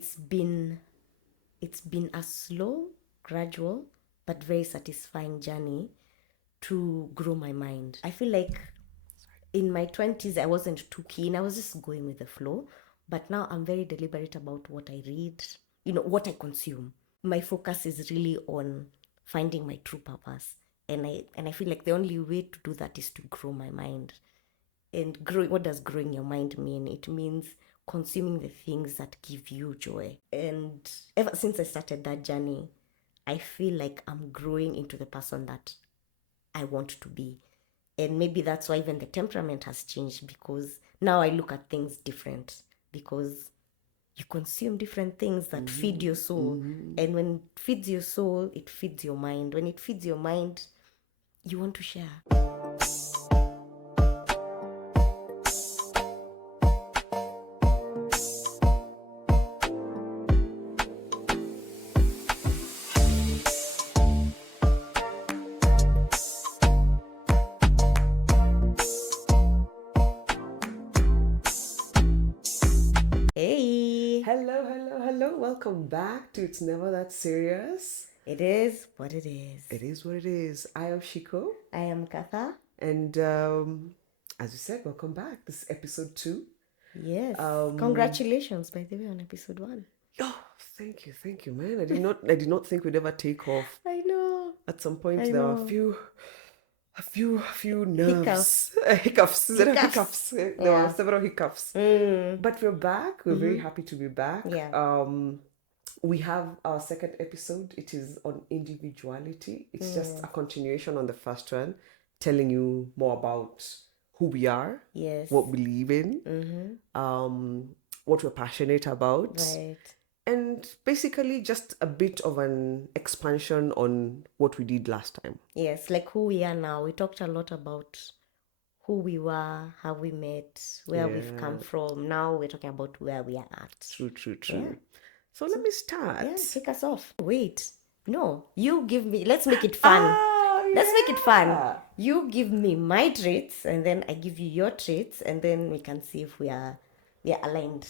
It's been a slow, gradual, but very satisfying journey to grow my mind. I feel like in my 20s, I wasn't too keen. I was just going with the flow. But now I'm very deliberate about what I read, what I consume. My focus is really on finding my true purpose. And I feel like the only way to do that is to grow my mind. And what does growing your mind mean? It means consuming the things that give you joy. And ever since I started that journey, I feel like I'm growing into the person that I want to be. And maybe that's why even the temperament has changed, because now I look at things different, because you consume different things that feed your soul. And when it feeds your soul, it feeds your mind. When it feeds your mind, you want to share. Hey! Hello. Welcome back to It's Never That Serious. It is what it is. It is what it is. I am Ciku. I am Nkatha. And as you said, welcome back. This is episode 2. Yes. Congratulations, by the way, on episode 1. Oh, thank you, man. I did not think we'd ever take off. I know. At some point, there were a few nerves. Hiccups. There were several hiccups. But we're back. We're very happy to be back. Yeah. We have our second episode. It is on individuality. It's just a continuation on the first one, telling you more about who we are, Yes. what we believe in, what we're passionate about, Right. and basically just a bit of an expansion on what we did last time. Yes, like who we are now. We talked a lot about who we were, how we met, where we've come from. Now we're talking about where we are at. True. Yeah. So let me start. Yeah, kick us off. Wait. No, you give me, let's make it fun. Let's make it fun. You give me my traits, and then I give you your traits, and then we can see if we are aligned.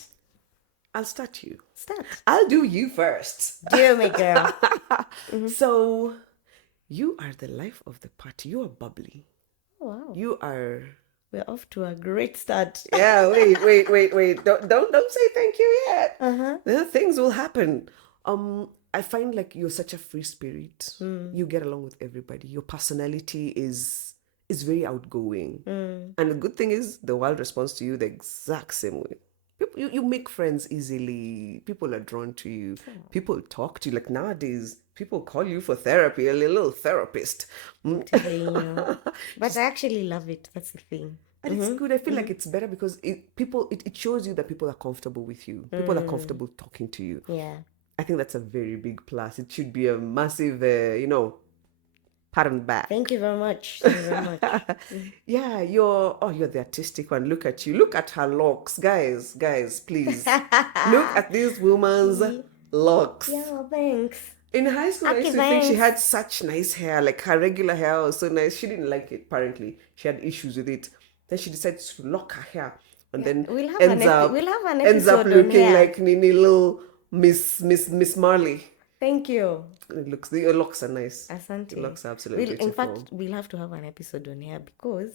I'll start you. Start. I'll do you first. Do me, girl. So, you are the life of the party. You are bubbly. Wow. You are... We're off to a great start. Yeah, wait. Don't say thank you yet. Then things will happen. I find like you're such a free spirit. You get along with everybody. Your personality is very outgoing. And the good thing is the world responds to you the exact same way. You make friends easily. People are drawn to you. People talk to you. Like nowadays, people call you for therapy, a little therapist. But I actually love it. That's the thing. And it's good. I feel like it's better because it shows you that people are comfortable with you. People are comfortable talking to you. Yeah. I think that's a very big plus. It should be a massive, pat on the back. Thank you very much. Thank you very much. Yeah, you're the artistic one. Look at you. Look at her locks. Guys, please. Look at this woman's locks. Yeah, thanks. In high school, I used to think she had such nice hair. Like her regular hair was so nice. She didn't like it, apparently. She had issues with it. Then she decided to lock her hair. And then we'll have ends up looking like Nini little Miss Marley. Thank you. Your locks are nice. Asante. Your locks are absolutely beautiful. In fact, we'll have to have an episode on hair because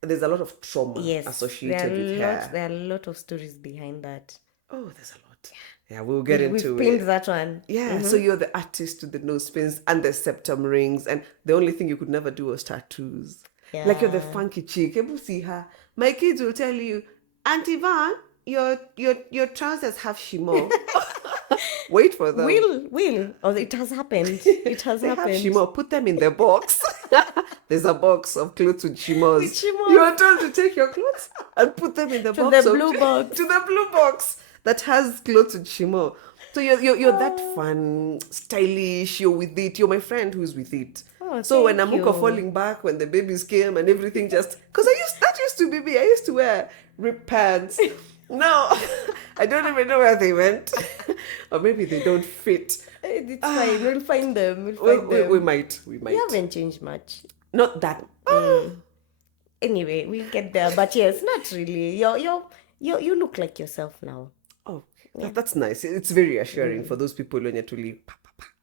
there's a lot of trauma associated with hair. There are a lot of stories behind that. Oh, there's a lot. Yeah, we'll get into it. We've pinned that one. Yeah, so you're the artist with the nose pins and the septum rings, and the only thing you could never do was tattoos. Yeah. Like you're the funky chick. You see her. My kids will tell you, Auntie Van, your trousers have shimo. Wait for them. Will. Oh, it has happened. It has happened. Have shimo. Put them in the box. There's a box of clothes with shimos. You are told to take your clothes and put them in the box. To the blue box that has clothes with shimo. So you're that fun, stylish. You're with it. You're my friend who's with it. Oh, so when Amuka falling back, when the babies came and everything just... Because that used to be me. I used to wear ripped pants. No, I don't even know where they went. Or maybe they don't fit. It's fine. We'll find them. We might. We haven't changed much. Not that. Anyway, we'll get there. But yes, not really. You look like yourself now. Oh, That's nice. It's very reassuring for those people when you're to leave.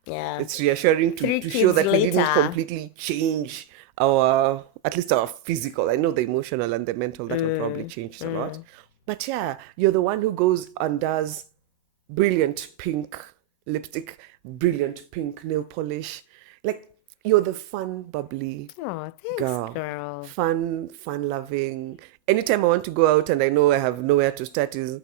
Yeah. It's reassuring Three to show kids that we didn't later. completely change our, at least our physical. I know the emotional and the mental, that will probably change a lot. But yeah, you're the one who goes and does brilliant pink lipstick, brilliant pink nail polish. Like, you're the fun, bubbly Oh, thanks, girl. girl. Fun loving. Anytime I want to go out and I know I have nowhere to start is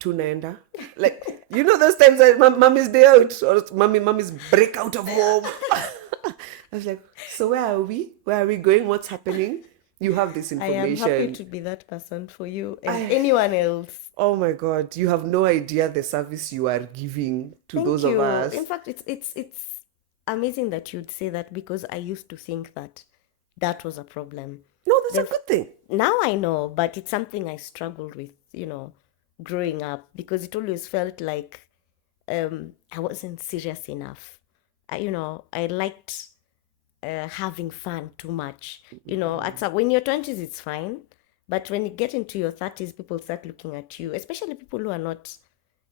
tunaenda. Like, you know those times that mommy's day out or mommy's break out of home. I was like, so where are we? Where are we going? What's happening? You have this I am happy information. to be that person for you and anyone else. Oh my God, you have no idea the service you are giving to Thank those you. of us. In fact, it's amazing that you'd say that, because I used to think that that was a problem. No, that's a good thing. Now I know, but it's something I struggled with, growing up, because it always felt like I wasn't serious enough. I liked having fun too much. When you're 20s, it's fine. But when you get into your 30s, people start looking at you, especially people who are not,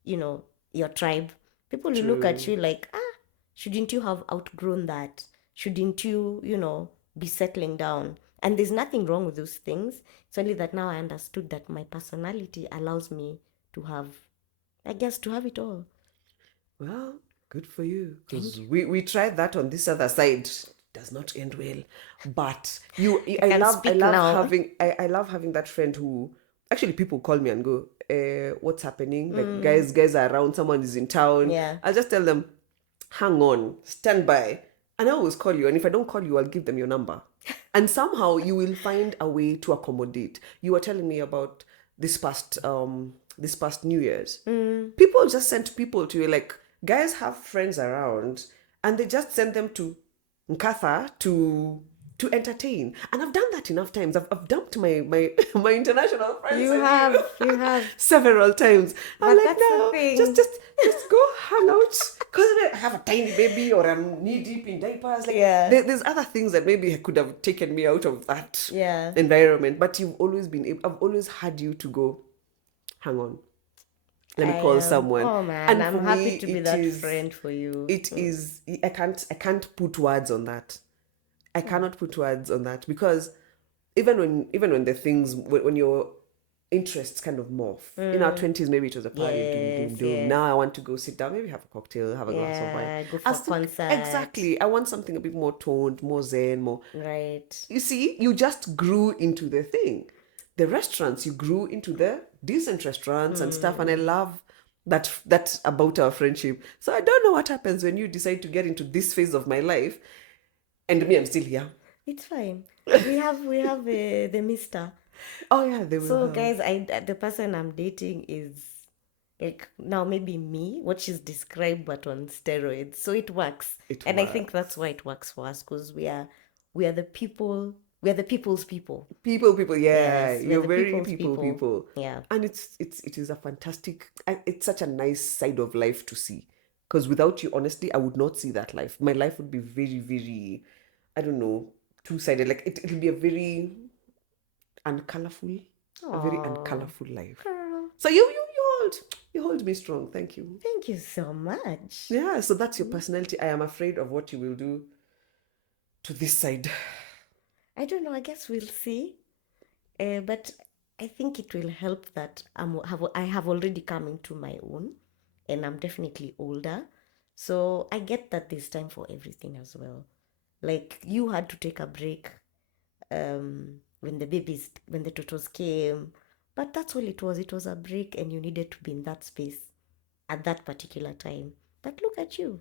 your tribe. People will look at you like, shouldn't you have outgrown that? Shouldn't you, be settling down? And there's nothing wrong with those things. It's only that now I understood that my personality allows me to have, to have it all. Well, good for you. Because we tried that on this other side. Does not end well. But I love having that friend who actually, people call me and go, what's happening? Like, guys are around, someone is in town. Yeah. I'll just tell them, hang on, stand by. And I always call you. And if I don't call you, I'll give them your number. And somehow you will find a way to accommodate. You were telling me about this past New Year's. People just sent people to you, like, guys have friends around and they just send them to Nkatha to entertain. And I've done that enough times. I've dumped my my international friends. You have several times. I'm like, that's the no, thing. just go hang out. Because I have a tiny baby or I'm knee deep in diapers. Like, there's other things that maybe could have taken me out of that environment. But you've always been I've always had you to go, hang on, let me call someone. Oh man, and I'm happy to be that friend for you. It is, I can't put words on that. I cannot put words on that, because even when the things, when your interests kind of morph. In our 20s, maybe it was a party, doom. Yes. Now I want to go sit down, maybe have a cocktail, have a glass of wine. Go for a concert. Exactly. I want something a bit more toned, more zen, more. Right. You see, you just grew into the thing. The restaurants, you grew into the decent restaurants and stuff, and I love that about our friendship. So I don't know what happens when you decide to get into this phase of my life, and me, I'm still here. It's fine. We have the mister. Oh yeah, they will. So guys, the person I'm dating is like now maybe me, what she's described, but on steroids. So it works. I think that's why it works for us, because we are the people. We are the people's people. People, yeah. Yes, You're very people. Yeah. And it is a fantastic, it's such a nice side of life to see. Because without you, honestly, I would not see that life. My life would be very, very, I don't know, two-sided. Like, it'll be a very uncolorful life. Girl. So you hold me strong. Thank you. Thank you so much. Yeah, so that's your personality. I am afraid of what you will do to this side. I don't know. I guess we'll see. But I think it will help that I have already come into my own, and I'm definitely older. So I get that there's time for everything as well. Like, you had to take a break when the totos came. But that's all it was. It was a break, and you needed to be in that space at that particular time. But look at you.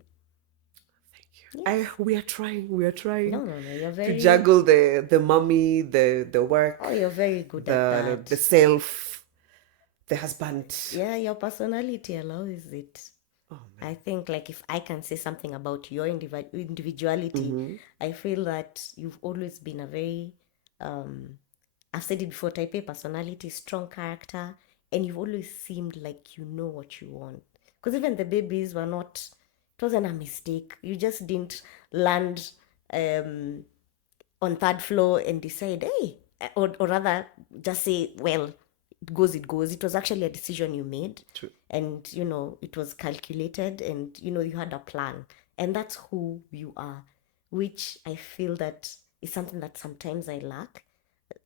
Yes. We are trying. No, you're very... to juggle the mommy, the work. Oh, you're very good at that. The self, the husband. Yeah, your personality allows it. Oh, I think, like, if I can say something about your individuality, I feel that you've always been a very, I've said it before, type A personality, strong character, and you've always seemed like you know what you want. Because even the babies were not... It wasn't a mistake. You just didn't land on third floor and decide, hey, or rather just say, well, goes, it goes. It was actually a decision you made. True. And, it was calculated and, you had a plan. And that's who you are, which I feel that is something that sometimes I lack.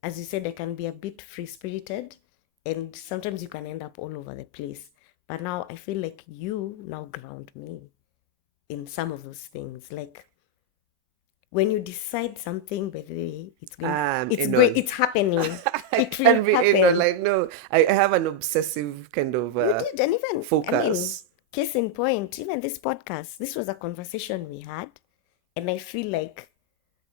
As you said, I can be a bit free-spirited and sometimes you can end up all over the place. But now I feel like you now ground me in some of those things. Like, when you decide something, by the way, it's happening. I It will can be happen. like, no, I have an obsessive kind of You did, and even, focus. case in point, even this podcast, this was a conversation we had, and I feel like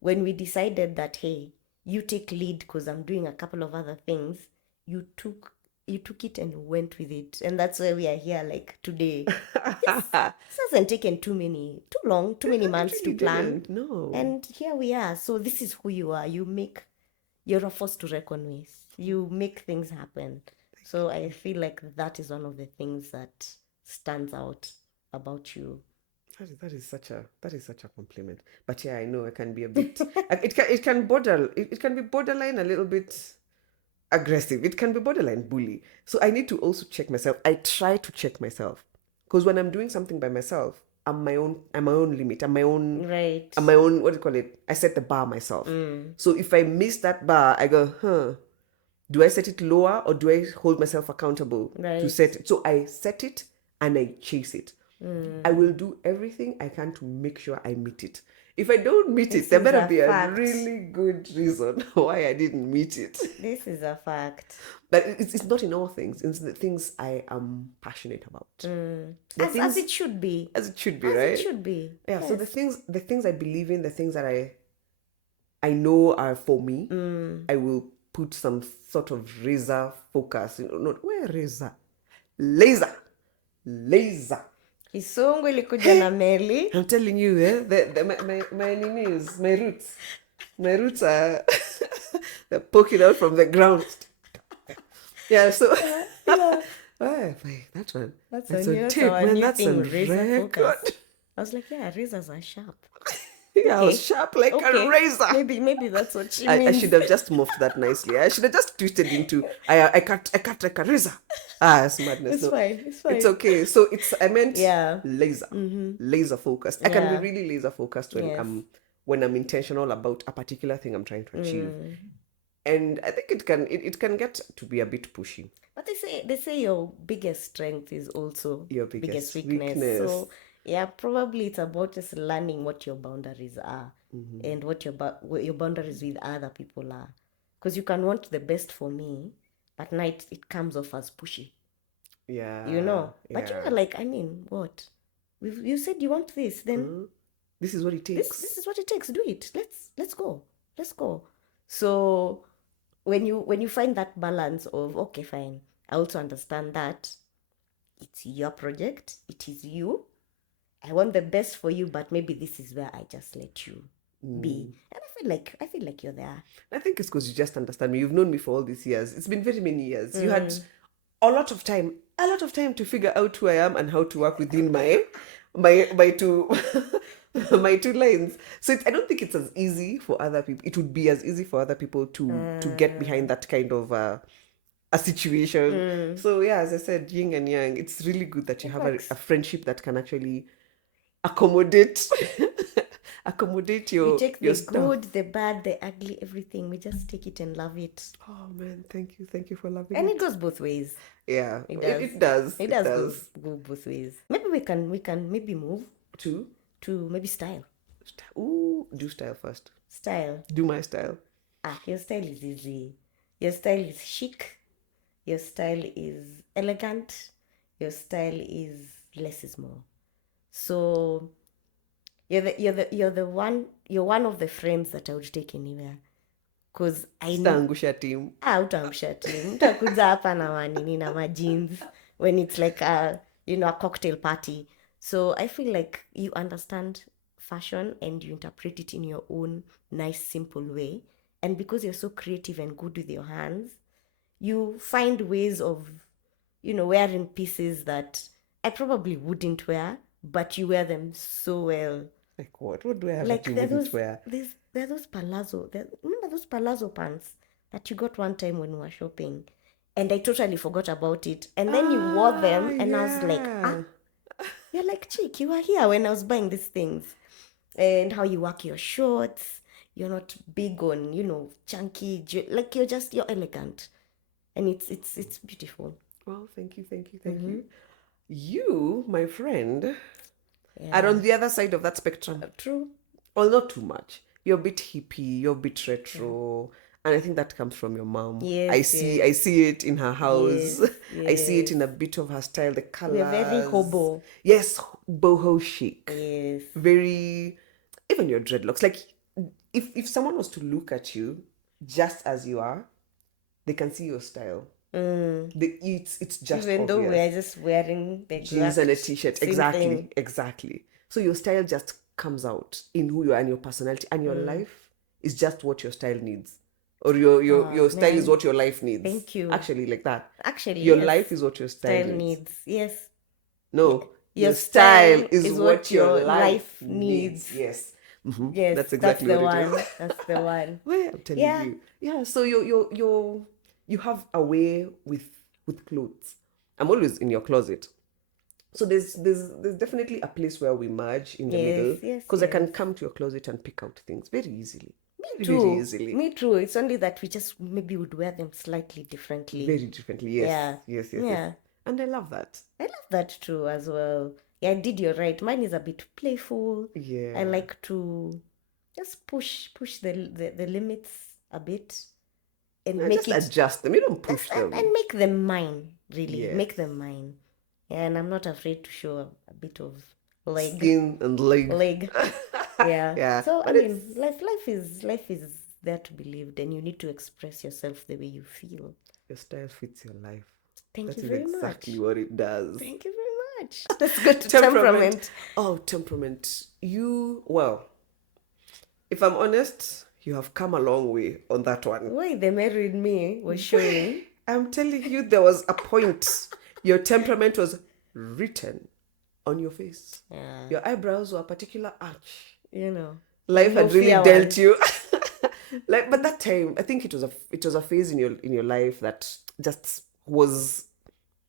when we decided that, hey, you take lead because I'm doing a couple of other things, you took it and went with it, and that's why we are here, like today. This hasn't taken too many months to really plan, didn't, no. and here we are. So this is who you are. You're a force to reckon with. You make things happen. So I feel like that is one of the things that stands out about you. That is such a compliment. But yeah, I know I can be a bit. it can be borderline a little bit aggressive. It can be borderline bully. So I need to also check myself. I try to check myself because when I'm doing something by myself, I'm my own limit. I'm my own. Right. I'm my own. What do you call it? I set the bar myself. So if I miss that bar, I go, do I set it lower or do I hold myself accountable to set it? So I set it and I chase it. I will do everything I can to make sure I meet it. If I don't meet it, there better be a really good reason why I didn't meet it. This is a fact. But it's not in all things. It's the things I am passionate about. As it should be. As it should be, As right? it should be. Yeah. Yes. So the things I believe in, the things that I know are for me, I will put some sort of razor focus. Not where razor, laser. Kisongo ilikuja na meli. I'm telling you, my roots are they're poking out from the ground. Yeah, so that one. That's on tape, man. That's on record. I was like, yeah, razors are sharp. Yeah, I was sharp like a razor. Maybe that's what she means. I should have just morphed that nicely. I should have just twisted into I cut like a razor. It's madness. It's fine. It's okay. So I meant Yeah. laser. Laser focused. I can be really laser focused when I'm intentional about a particular thing I'm trying to achieve. And I think it can get to be a bit pushy. But they say your biggest strength is also your biggest weakness. So yeah, probably it's about just learning what your boundaries are and what your boundaries with other people are. Because you can want the best for me, but now it comes off as pushy. Yeah. But you are like, I mean, what? You said you want this, then this is what it takes. This is what it takes. Do it. Let's go. So when you find that balance of, okay, fine, I also understand that it's your project, it is you, I want the best for you, but maybe this is where I just let you be. And I feel like you're there. I think it's because you just understand me. You've known me for all these years. It's been very many years. You had a lot of time to figure out who I am and how to work within my two my two lines. So I don't think it's as easy for other people. It would be as easy for other people to get behind that kind of a situation. So yeah, as I said, yin and yang. It's really good that you have a friendship that can actually accommodate your. We take your the stuff. good, the bad, the ugly, everything. We just take it and love it. Oh man, thank you for loving and it. And it goes both ways. Yeah, it does. It does go both ways. Maybe we can maybe move to maybe style. Ooh, do style first. Style. Do my style. Your style is easy. Your style is chic. Your style is elegant. Your style is less is more. So you're one of the friends that I would take anywhere. Cause I know utaangusha team. Utaangusha team. Utakuja hapa na manini na majins when it's like a cocktail party. So I feel like you understand fashion and you interpret it in your own nice, simple way. And because you're so creative and good with your hands, you find ways of, wearing pieces that I probably wouldn't wear, but you wear them so well. Like what? What do I have that you wouldn't wear? There are those palazzo. Remember those palazzo pants that you got one time when we were shopping? and I totally forgot about it. And then you wore them, and I was like, you're like, chick, you were here when I was buying these things. And how you work your shorts, you're not big on, chunky, like you're elegant. And it's beautiful. Well, thank you. You, my friend, are Yeah. on the other side of that spectrum. True. Well, not too much. You're a bit hippie, you're a bit retro. And I think that comes from your mom. Yes, I see it in her house. Yes, I see it yes. in a bit of her style, the We're very colors. hobo. Yes, boho chic. Yes. Very, even your dreadlocks. Like, if someone was to look at you just as you are, they can see your style. It's just Even though obvious. we're just wearing the Jeans and a exact t-shirt. same Exactly. thing. Exactly. So your style just comes out in who you are and your personality, and your life is just what your style needs. Or your style is man. what your life needs. Thank you. Actually, like that. Actually, Your yes. life is what your style Style needs. needs. Yes. No, Your style is is what your life needs. Yes. Yes, That's exactly that's the what it one. is. That's the one. Well, I'm telling Yeah. you. Yeah, so you have a way with clothes. I'm always in your closet. So there's definitely a place where we merge in the middle, Yes, because I can yes. come to your closet and pick out things very easily. Me Very too. easily. Me too. It's only that we just maybe would wear them slightly differently. Very differently. Yes. Yeah. Yes. Yeah. And I love that. I love that too as well. Yeah, indeed, you're right. Mine is a bit playful. Yeah. I like to just push the limits a bit and No, make just it adjust them. You don't push them. and make them mine. Really, Yes. make them mine. Yeah, and I'm not afraid to show a bit of leg. Skin and leg. Leg. Yeah. Yeah. So I But mean, life is there to be lived, and you need to express yourself the way you feel. your style fits your life. Thank That you is very exactly much. what it does. Thank you very much. Let's go to temperament. Oh, temperament. Well, if I'm honest, you have come a long way on that one. Why the married me was showing. I'm telling you, there was a point. Your temperament was written on your face. Yeah. Your eyebrows were a particular arch. no Life had really fear dealt one. you. But that time, I think it was a phase in your life that just was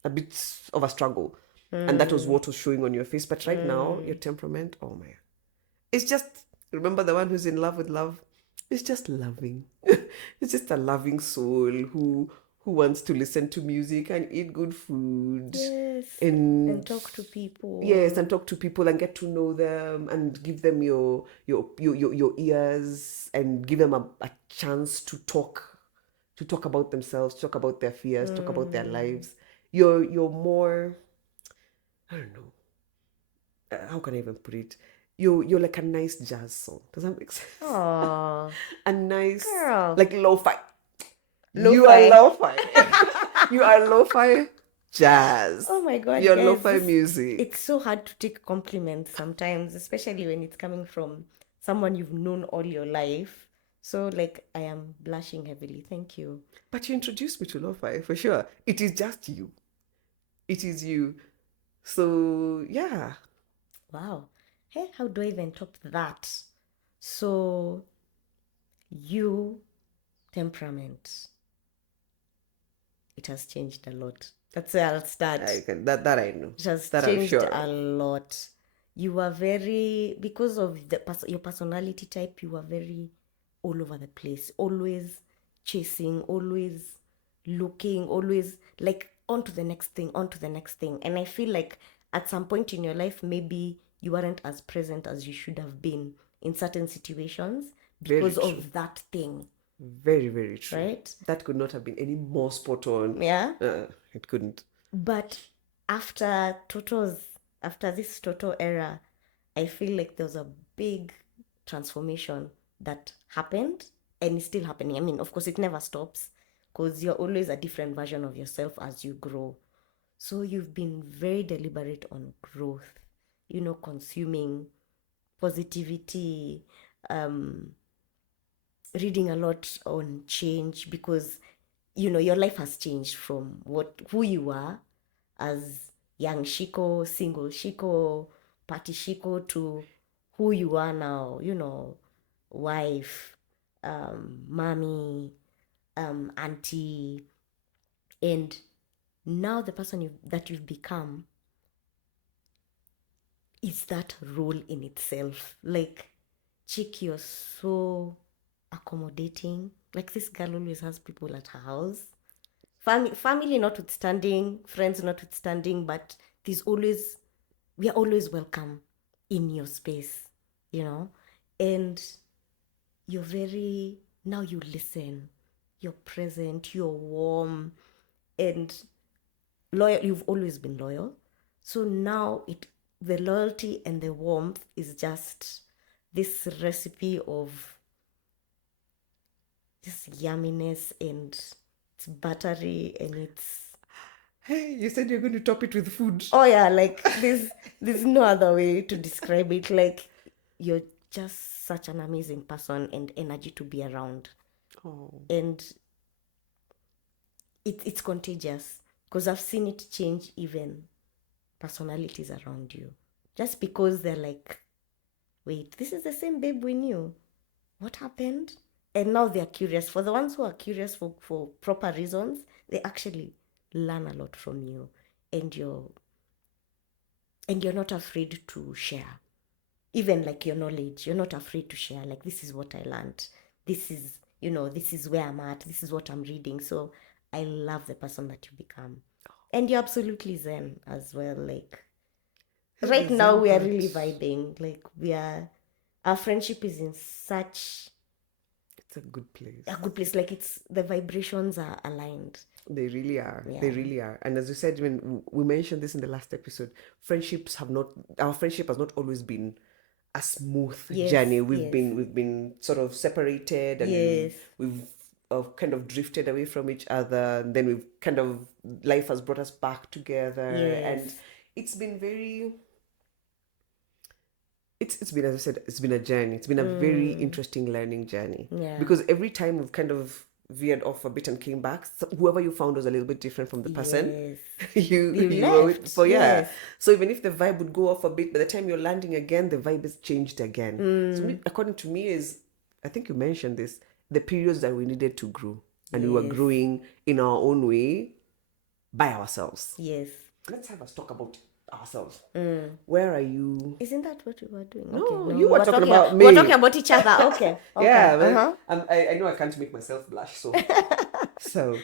a bit of a struggle, and that was what was showing on your face. But right now, your temperament, oh my, it's just, remember the one who's in love with love. It's just loving. It's just a loving soul who wants to listen to music and eat good food. Yes. And And talk to people. Yes, and talk to people and get to know them and give them your ears and give them a chance to talk about themselves, talk about their fears, talk about their lives. You're more, I don't know, how can I even put it? You're like a nice jazz song. Does that make sense? Aww. A nice, Girl. like lo-fi. Lo-fi. You are lo-fi. You are lo-fi jazz. Oh my god. You're guys, lo-fi music. It's so hard to take compliments sometimes, especially when it's coming from someone you've known all your life. So like I am blushing heavily. Thank you. But you introduced me to lo-fi for sure. It is just you. It is you. So yeah. Wow. Hey, how do I even top that? So you temperament. It has changed a lot. That's where I'll start. That I know. It has that I'm changed sure. a lot. You are very, because of your personality type, you are very all over the place. Always chasing, always looking, always like on to the next thing, on to the next thing. And I feel like at some point in your life, maybe you weren't as present as you should have been in certain situations because of that thing. Very, very true. Right? That could not have been any more spot on. Yeah. It couldn't. But after this Toto era, I feel like there was a big transformation that happened and is still happening. I mean, of course, it never stops because you're always a different version of yourself as you grow. So you've been very deliberate on growth, consuming positivity, reading a lot on change because, your life has changed from who you are as young Shiko, single Shiko, party Shiko to who you are now, wife, mommy, auntie, And now the person that you've become is that role in itself. Like, Chick, you're so accommodating. Like, this girl always has people at her house. Family notwithstanding, friends notwithstanding, but we are always welcome in your space, you know? And now you listen, you're present, you're warm, and loyal. You've always been loyal. So now the loyalty and the warmth is just this recipe of just yumminess, and it's buttery, and it's Hey, you said you're going to top it with food. oh yeah, like there's no other way to describe it. Like, you're just such an amazing person and energy to be around. Oh. And it's contagious, because I've seen it change even personalities around you, just because they're like, wait, this is the same babe we knew, what happened? And now they're curious. For the ones who are curious for proper reasons, they actually learn a lot from you, and you're not afraid to share. Even like your knowledge, you're not afraid to share. Like, this is what I learned. This is, this is where I'm at. This is what I'm reading. So I love the person that you become. And you're absolutely zen as well. Like, right now we are really vibing. Like, our friendship is in such It's a good place. Like, the vibrations are aligned. They really are. Yeah. They really are. And as you said, when we mentioned this in the last episode, our friendship has not always been a smooth journey. We've been sort of separated, and we've kind of drifted away from each other. And then life has brought us back together, and it's been very. It's been, as I said, it's been a journey. It's been a very interesting learning journey. Yeah. Because every time we've kind of veered off a bit and came back, whoever you found was a little bit different from the person you were with before. Yeah. So even if the vibe would go off a bit, by the time you're landing again, the vibe has changed again. So according to me, I think you mentioned this, the periods that we needed to grow, and we were growing in our own way by ourselves. Yes. Let's have us talk about ourselves. Where are you? Isn't that what we were doing? No, okay, you were talking about me. We're talking about each other. Okay. Yeah, but I know I can't make myself blush. So,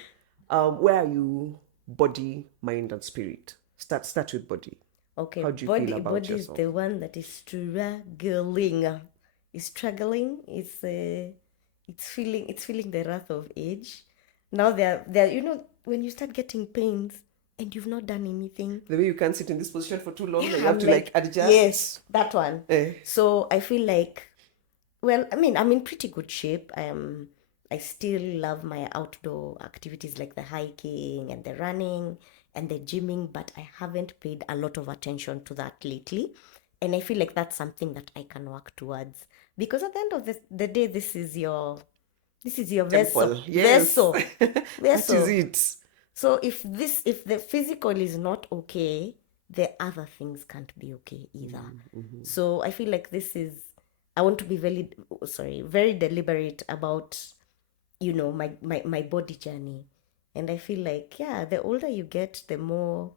where are you? Body, mind, and spirit. Start with body. Okay. How do you feel about body yourself? is the one that is struggling. It's struggling. It's feeling the wrath of age. Now they're when you start getting pains and you've not done anything. The way you can't sit in this position for too long, and you have to like adjust. Yes, that one. So I feel like, well, I mean, I'm in pretty good shape. I still love my outdoor activities like the hiking and the running and the gymming, but I haven't paid a lot of attention to that lately. And I feel like that's something that I can work towards, because at the end of the day, this is your vessel. Yes. Vessel. That is it. So if the physical is not okay, the other things can't be okay either. So I feel like I want to be very deliberate about, my body journey. And I feel like, the older you get, the more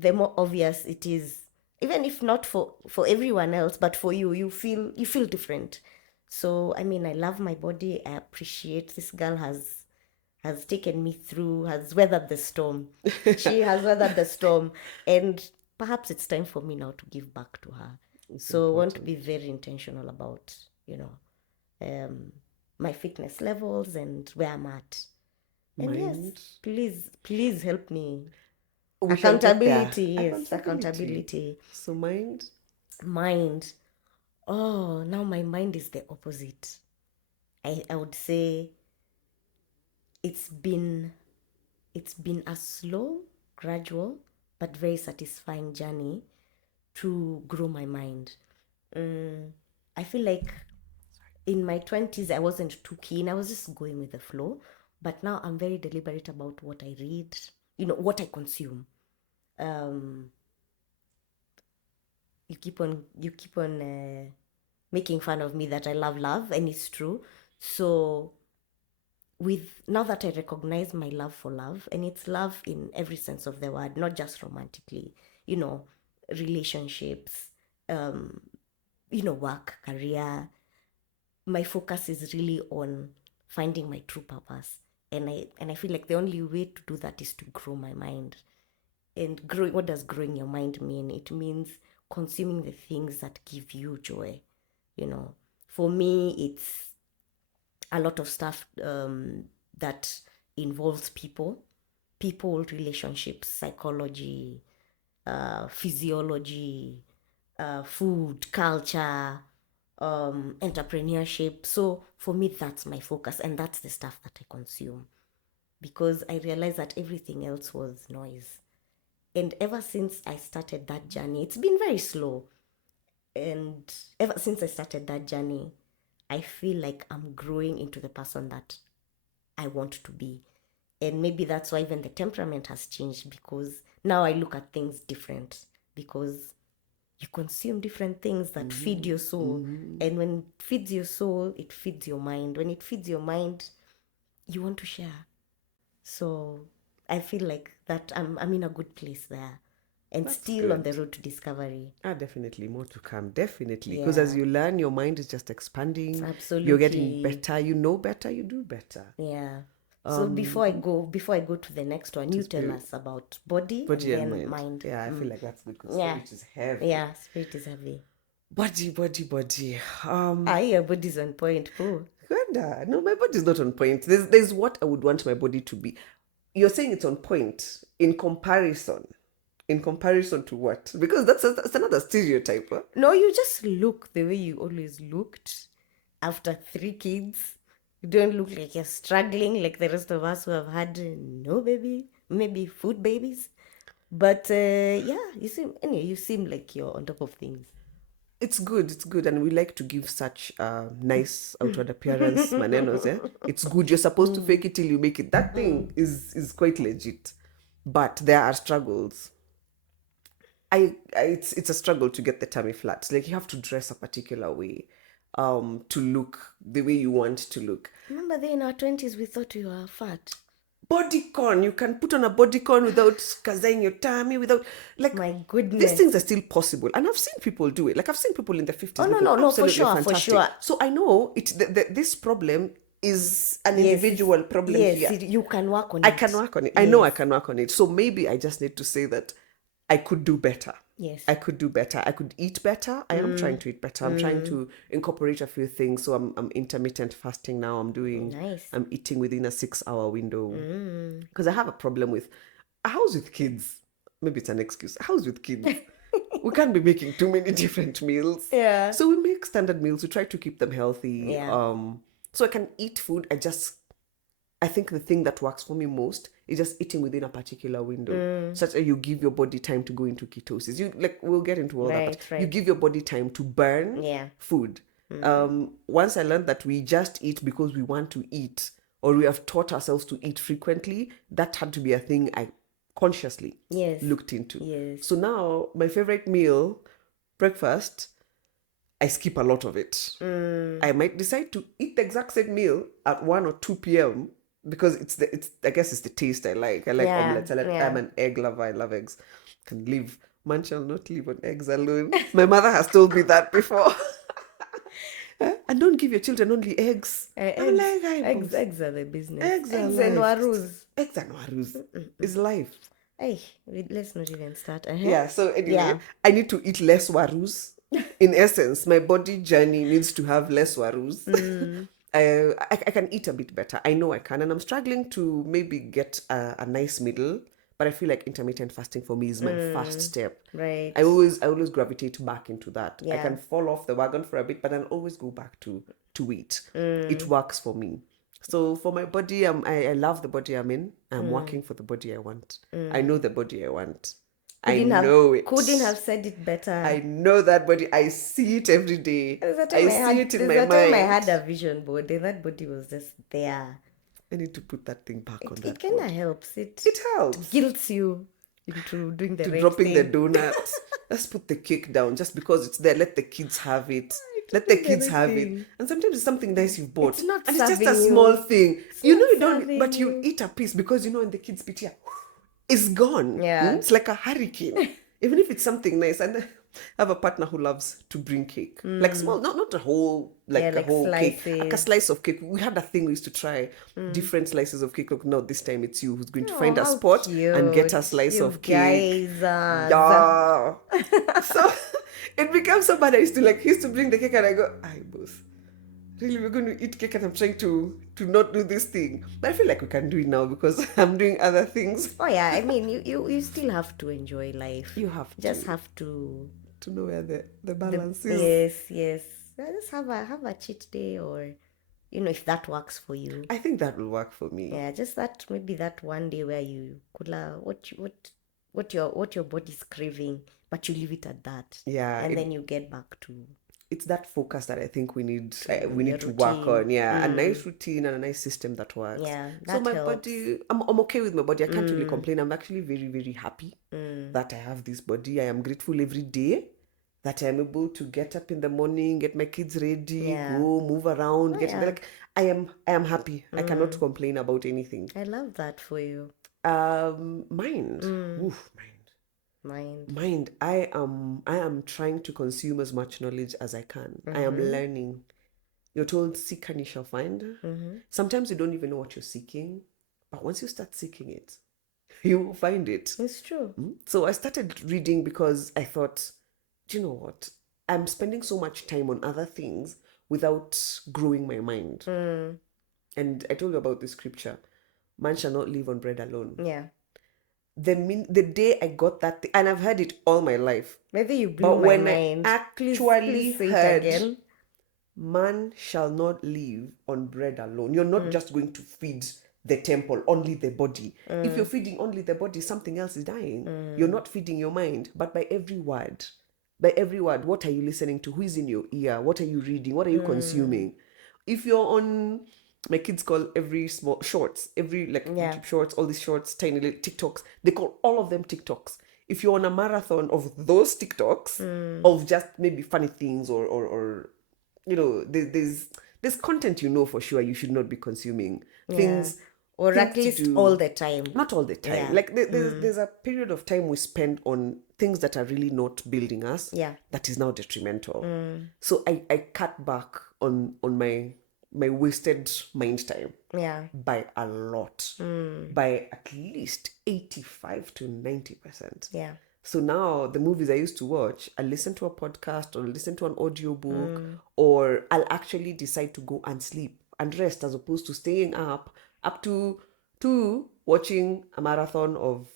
obvious it is, even if not for everyone else, but for you. You feel different. So I mean, I love my body. I appreciate this girl has taken me through, has weathered the storm. She has weathered the storm, and perhaps it's time for me now to give back to her. So I want to be very intentional about, my fitness levels and where I'm at. And yes, please help me. Accountability, yes, accountability. So Mind. Oh, now my mind is the opposite. I would say it's been a slow, gradual, but very satisfying journey to grow my mind. I feel like in my 20s, I wasn't too keen. I was just going with the flow. But now I'm very deliberate about what I read, what I consume. You keep on making fun of me that I love love, and it's true. So now that I recognize my love for love, and it's love in every sense of the word, not just romantically, relationships, work, career, my focus is really on finding my true purpose. And I feel like the only way to do that is to grow my mind. And growing, what does growing your mind mean? It means consuming the things that give you joy. For me, it's a lot of stuff that involves people, relationships, psychology, physiology, food, culture, entrepreneurship. So for me, that's my focus, and that's the stuff that I consume, because I realized that everything else was noise. And ever since I started that journey, it's been very slow. And ever since I started that journey, I feel like I'm growing into the person that I want to be. And maybe that's why even the temperament has changed, because now I look at things different, because you consume different things that feed your soul. And when it feeds your soul, it feeds your mind. When it feeds your mind, you want to share. So I feel like that I'm in a good place there, and That's still good. on the road to discovery. Definitely more to come. Definitely. Because Yeah. as you learn, your mind is just expanding. Absolutely. You're getting better. You know better. You do better. Yeah. So before I go to the next one, you tell us about body and then mind. Yeah, I feel like that's good because Yeah. spirit is heavy. Yeah, spirit is heavy. Body. Your body's on point. Oh. Gwenda, no, my body's not on point. There's what I would want my body to be. You're saying it's on point in comparison. In comparison to what? Because that's another stereotype. Huh? No, you just look the way you always looked after 3 kids. You don't look like you're struggling like the rest of us who have had no baby, maybe food babies. But you seem like you're on top of things. It's good, and we like to give such nice outward appearance, manenos. It's good. You're supposed to fake it till you make it. That thing is quite legit, but there are struggles. It's a struggle to get the tummy flat. Like you have to dress a particular way, to look the way you want to look. Remember, in our 20s, we thought we were fat. Bodycon, you can put on a bodycon without kazaing your tummy, without, like, my goodness, these things are still possible, and I've seen people do it. Like I've seen people in the 50s. Oh no, for sure. So I know this problem is an individual problem here. You can work on it. I can work on it. I know I can work on it. So maybe I just need to say that I could do better. Yes. I could do better. I could eat better. I am trying to eat better. I'm trying to incorporate a few things. So I'm intermittent fasting now. I'm eating within a 6-hour window. Because I have a problem with a house with kids. Maybe it's an excuse. A house with kids. We can't be making too many different meals. Yeah. So we make standard meals. We try to keep them healthy. Yeah. So I can eat food. I think the thing that works for me most is just eating within a particular window, such that you give your body time to go into ketosis. We'll get into all that. But you give your body time to burn food. Once I learned that we just eat because we want to eat, or we have taught ourselves to eat frequently, that had to be a thing I consciously looked into. Yes. So now my favorite meal, breakfast, I skip a lot of it. I might decide to eat the exact same meal at 1 or 2 p.m. because I guess it's the taste I like. I like omelets. I'm an egg lover. I love eggs. Man shall not live on eggs alone. My mother has told me that before. And don't give your children only eggs. Eggs are the business. Eggs and warus. Eggs and warus is life. Hey, let's not even start. Yeah, so anyway, I need to eat less warus. In essence, my body journey needs to have less warus. I can eat a bit better. I know I can, and I'm struggling to maybe get a nice middle. But I feel like intermittent fasting for me is my first step. Right. I always gravitate back into that. I can fall off the wagon for a bit, but I'll always go back to it. It works for me. So for my body, I love the body I'm in. I'm working for the body I want. I know the body I want. I know it. Couldn't have said it better. I know that body. I see it every day. I see it in my mind. Time I had a vision board, and that body was just there. I need to put that thing back on that. It kind of helps. It helps. It guilts you into doing the right dropping thing. the donuts. Let's put the cake down just because it's there. Let the kids have it. Let the kids have it. And sometimes it's something nice you've bought. It's not and it's just a serving small you. thing. It's You not know you don't, serving but you you. eat a piece because you know when the kids spit here, it's gone. Yeah. It's like a hurricane. Even if it's something nice. And I have a partner who loves to bring cake. Like small, not a whole, like Yeah, a like whole cake. Like a slices. slice of cake. We had a thing we used to try different slices of cake. Look, no, this time it's you who's going to find a how spot and get a cute. slice You of cake. guys. Yeah. So it becomes so bad. I used to like, he used to bring the cake and I go, I both. Really, we're going to eat cake and I'm trying to not do this thing. But I feel like we can do it now because I'm doing other things. Oh yeah, I mean, you still have to enjoy life. You have just to. have to Know where the balance is. Yes. Just have a cheat day, or if that works for you. I think that will work for me. Yeah, just that, maybe that one day where you could what your body's craving, but you leave it at that. Yeah, and then you get back to. It's that focus that I think we need your to work routine. on. Yeah, a nice routine and a nice system that works. Yeah, So that my helps. body, I'm okay with my body. I can't really complain. I'm actually very, very happy that I have this body. I am grateful every day that I'm able to get up in the morning, get my kids ready, Yeah. go move around, yeah. like I am happy. I cannot complain about anything. I love that for you. Mind. Oof, mind. I am trying to consume as much knowledge as I can. I am learning. You're told seek and you shall find. Sometimes you don't even know what you're seeking, but once you start seeking it, you will find it. It's true. So I started reading because I thought, do you know what? I'm spending so much time on other things without growing my mind. And I told you about the scripture, man shall not live on bread alone. Yeah. The day I got that thing, and I've heard it all my life. Maybe you blew but my when mind. I actually please say heard, it again. Man shall not live on bread alone. You're not just going to feed the temple, only the body. If you're feeding only the body, something else is dying. You're not feeding your mind, but by every word, what are you listening to? Who is in your ear? What are you reading? What are you consuming? If you're on, my kids call every small shorts, every like YouTube shorts, all these shorts, tiny little TikToks, they call all of them TikToks. If you're on a marathon of those TikToks, of just maybe funny things or there's content for sure you should not be consuming. Things or things at to least do. all the time. Not all the time. Yeah. Like there's a period of time we spend on things that are really not building us. Yeah. That is now detrimental. So I cut back on my wasted mind time. Yeah. By a lot. By at least 85 to 90%. Yeah. So now the movies I used to watch, I'll listen to a podcast or listen to an audiobook, or I'll actually decide to go and sleep and rest as opposed to staying up to watching a marathon of,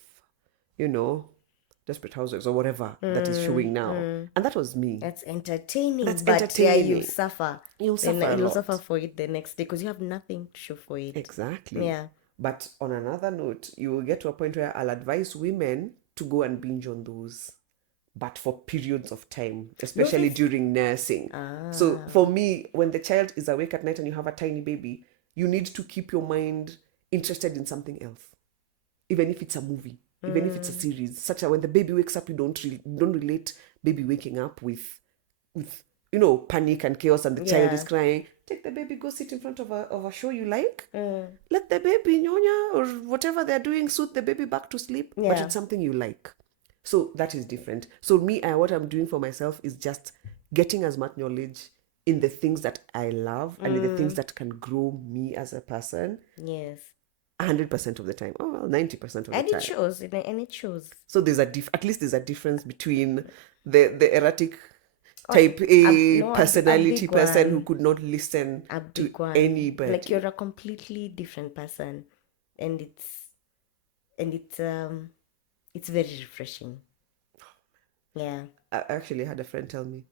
Desperate Housewives or whatever that is showing now. And that was me. That's entertaining. That's but entertaining. Yeah, you suffer. You'll suffer a You'll lot. suffer for it the next day because you have nothing to show for it. Exactly. Yeah. But on another note, you will get to a point where I'll advise women to go and binge on those, but for periods of time, especially during nursing. So for me, when the child is awake at night and you have a tiny baby, you need to keep your mind interested in something else, even if it's a movie, even if it's a series, such that when the baby wakes up, you don't relate baby waking up with panic and chaos and the child is crying. Take the baby, go sit in front of a show you like. Let the baby nyonya or whatever they're doing soothe the baby back to sleep. But it's something you like. So that is different. So me, what I'm doing for myself is just getting as much knowledge in the things that I love and in the things that can grow me as a person. Yes. 100% of the time. Oh, well, 90% of the time. And it shows. So there's at least there's a difference between the erratic type A personality person who could not listen to anybody. Like you're a completely different person, and it's very refreshing. Yeah. I actually had a friend tell me,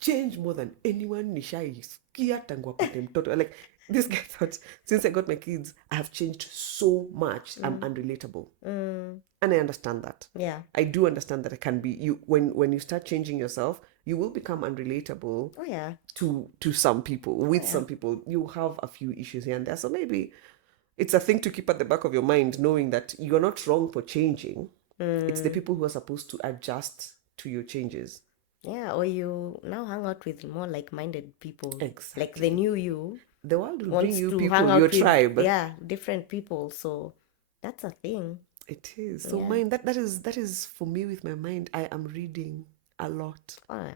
change more than anyone nishaisikia tangu apate mtoto. Like, this guy thought, since I got my kids, I have changed so much. I'm unrelatable. And I understand that. Yeah. I do understand that I can be, when you start changing yourself, you will become unrelatable. Oh, yeah. To some people. With some people, you have a few issues here and there. So maybe it's a thing to keep at the back of your mind, knowing that you're not wrong for changing. It's the people who are supposed to adjust to your changes. Yeah, or you now hang out with more like-minded people. Exactly. Like the new you The world will bring wants you to hang people, your out with, tribe. yeah, different people. So that's a thing. It is. So Yeah. mine, that is for me with my mind. I am reading a lot. Ah,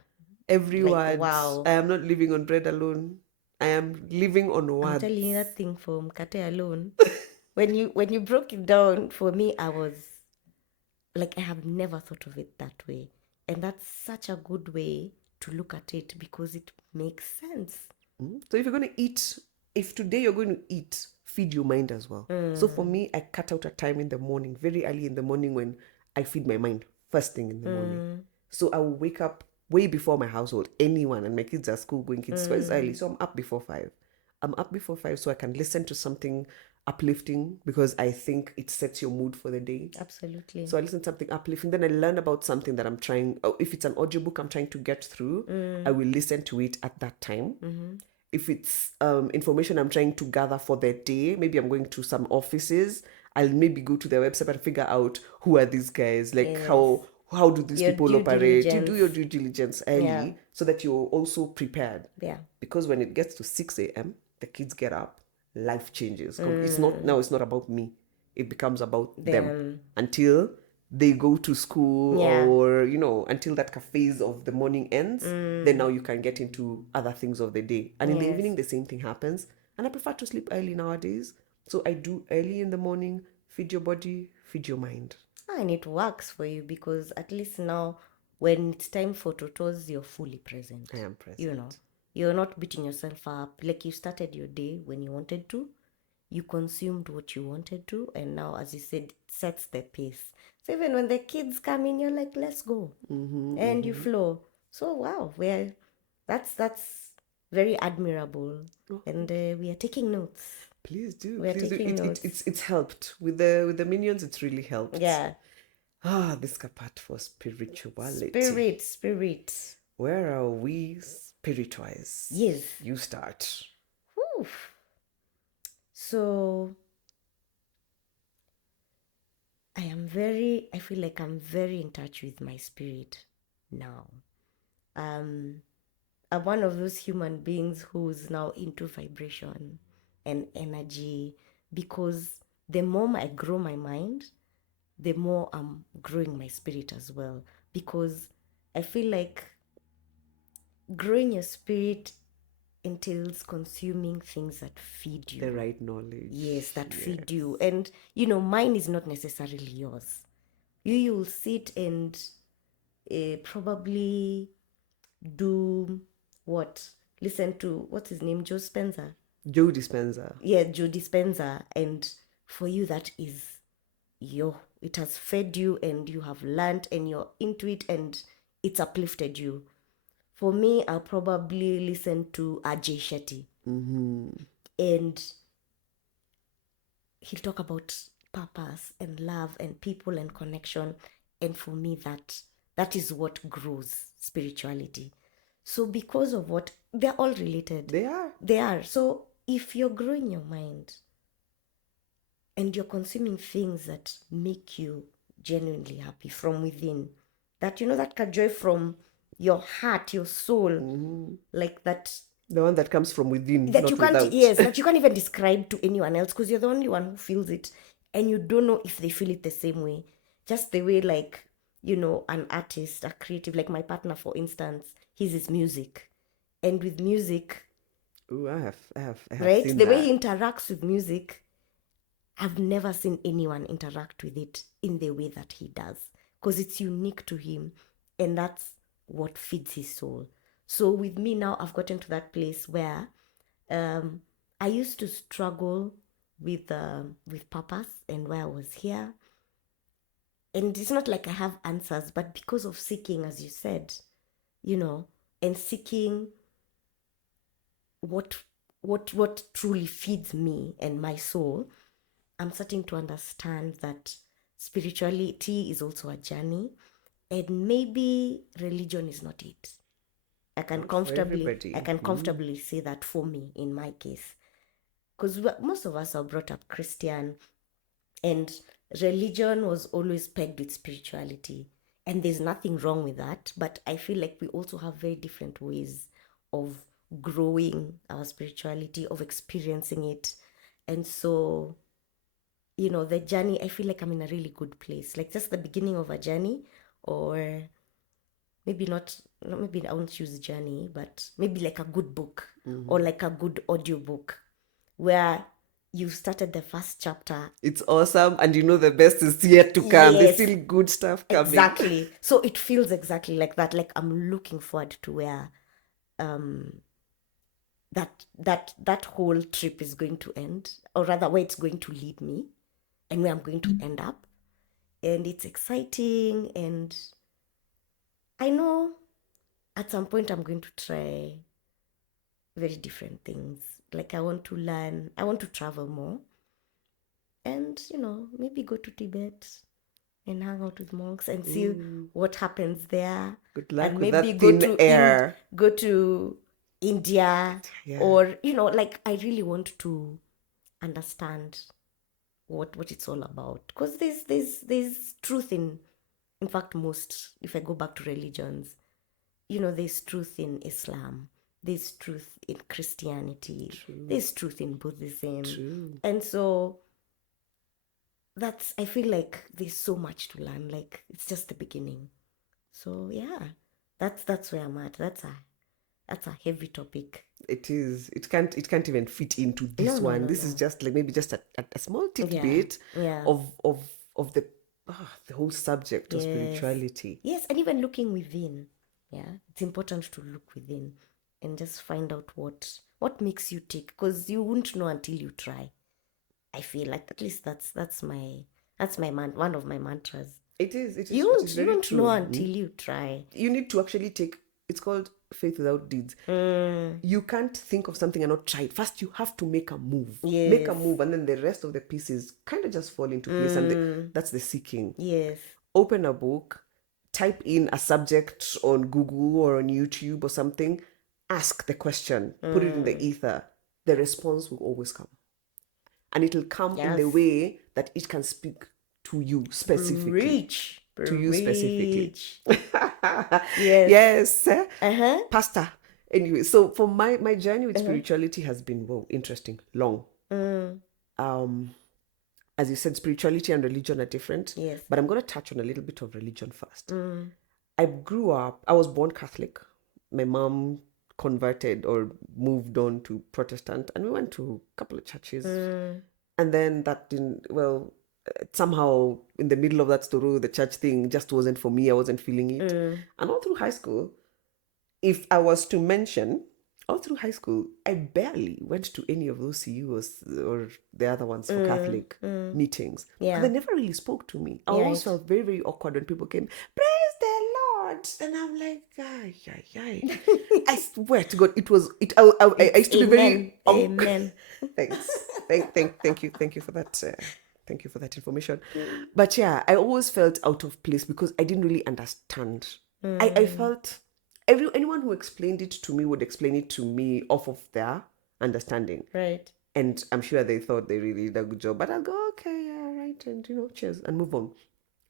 Every like, word. wow. I am not living on bread alone. I am living on I'm words. telling you that thing from Nkatha alone. when you broke it down, for me, I was like, I have never thought of it that way. And that's such a good way to look at it because it makes sense. So if you're going to eat, if today you're going to eat, feed your mind as well. So for me, I cut out a time in the morning, very early in the morning, when I feed my mind first thing in the morning. So I will wake up way before my household, anyone, and my kids are school going kids. So it's early. So I'm up before 5. I'm up before 5 so I can listen to something uplifting because I think it sets your mood for the day. Absolutely. So I listen to something uplifting. Then I learn about something that I'm trying. If it's an audiobook I'm trying to get through, I will listen to it at that time. If it's information I'm trying to gather for the day, maybe I'm going to some offices, I'll maybe go to their website and figure out who are these guys, like Yes. how do these Your people due operate. You do diligence. your due diligence early Yeah. so that you're also prepared. Yeah. Because when it gets to 6 a.m., the kids get up, life changes. It's not about me. It becomes about them until they go to school, Yeah. or until that phase of the morning ends. Then now you can get into other things of the day, and in the Yes. evening the same thing happens. And I prefer to sleep early nowadays, so I do early in the morning. Feed your body, feed your mind. And it works for you because at least now when it's time for tutos, you're fully present. I am present. You know, you're not beating yourself up. Like, you started your day when you wanted to, you consumed what you wanted to, and now, as you said, it sets the pace. So even when the kids come in, you're like, let's go. And you flow. So wow, that's very admirable. And we are taking notes. Please do. We are Please do. taking notes. It's helped with the minions. It's really helped. Yeah. This part for spirituality. Spirit. Where are we spirit-wise? Yes. You start. Whew. So I feel like I'm very in touch with my spirit now. I'm one of those human beings who's now into vibration and energy, because the more I grow my mind, the more I'm growing my spirit as well. Because I feel like growing your spirit entails consuming things that feed you. The right knowledge. Yes, that feed you. And, mine is not necessarily yours. You'll sit and probably do what? Listen to, what's his name? Joe Spencer. Joe Dispenza. Yeah, Joe Dispenza. And for you, that is it has fed you and you have learned and you're into it and it's uplifted you. For me, I'll probably listen to Ajay Shetty. And he'll talk about purpose and love and people and connection. And for me, that is what grows spirituality. So because of what, they're all related. They are. So if you're growing your mind and you're consuming things that make you genuinely happy from within, that that joy from your heart, your soul, like that, the one that comes from within, that not you can't without. yes, that you can't even describe to anyone else, because you're the only one who feels it, and you don't know if they feel it the same way. Just the way, like, an artist, a creative, like my partner, for instance, his music. And with music, Ooh, I have right, seen the that. way he interacts with music, I've never seen anyone interact with it in the way that he does, because it's unique to him, and that's what feeds his soul. So with me now, I've gotten to that place where I used to struggle with purpose and why I was here. And it's not like I have answers, but because of seeking, as you said, and seeking what truly feeds me and my soul, I'm starting to understand that spirituality is also a journey, and maybe religion is not it. I can comfortably say that for me, in my case, because most of us are brought up Christian, and religion was always pegged with spirituality. And there's nothing wrong with that. But I feel like we also have very different ways of growing our spirituality, of experiencing it. And so, the journey, I feel like I'm in a really good place. Like just the beginning of a journey, or maybe not, maybe I won't choose journey, but maybe like a good book or like a good audio book where you started the first chapter. It's awesome, and the best is yet to come. There's Yes, still good stuff coming. exactly. So it feels exactly like that. Like I'm looking forward to where that whole trip is going to end, or rather where it's going to lead me and where I'm going to end up. And it's exciting, and I know at some point I'm going to try very different things. Like I want to learn, I want to travel more, and maybe go to Tibet and hang out with monks and see what happens there. Good luck And with maybe that go thin to air. go to India, Yeah. or like I really want to understand what it's all about, because there's truth in fact, most, if I go back to religions, there's truth in Islam, there's truth in Christianity, there's truth in Buddhism. True. And so I feel like there's so much to learn. Like it's just the beginning. So yeah, that's where I'm at. That's a heavy topic. It is. It can't even fit into this one. This is just like maybe just a small tidbit of the whole subject of spirituality. Yes, and even looking within. Yeah, it's important to look within and just find out what makes you tick, because you won't know until you try. I feel like at least that's my one of my mantras. It is. You won't true. know until you try. You need to actually take. It's called faith without deeds. You can't think of something and not try it. First, you have to make a move. Yes. Make a move, and then the rest of the pieces kind of just fall into place. And that's the seeking. Yes. Open a book, type in a subject on Google or on YouTube or something, ask the question, put it in the ether. The response will always come. And it'll come in the way that it can speak to you specifically. Preach. To you specifically. Yes. Yes. Pastor. Anyway, so for my journey with spirituality has been, interesting, long. As you said, spirituality and religion are different. Yes. But I'm going to touch on a little bit of religion first. I was born Catholic. My mom converted or moved on to Protestant, and we went to a couple of churches. And then that didn't, somehow in the middle of that story, the church thing just wasn't for me. I wasn't feeling it. And all through high school, if I was to mention, all through high school, I barely went to any of those CUs or the other ones for Catholic meetings. Yeah. They never really spoke to me. I always felt very, very awkward when people came, praise the Lord. And I'm like, ay. I swear to God, I used to be very... Amen. Thanks. Thank you for that. Thank you for that information. But yeah, I always felt out of place because I didn't really understand. I felt anyone who explained it to me would explain it to me off of their understanding. Right. And I'm sure they thought they really did a good job. But I'll go, okay, yeah, right. And, cheers, and move on.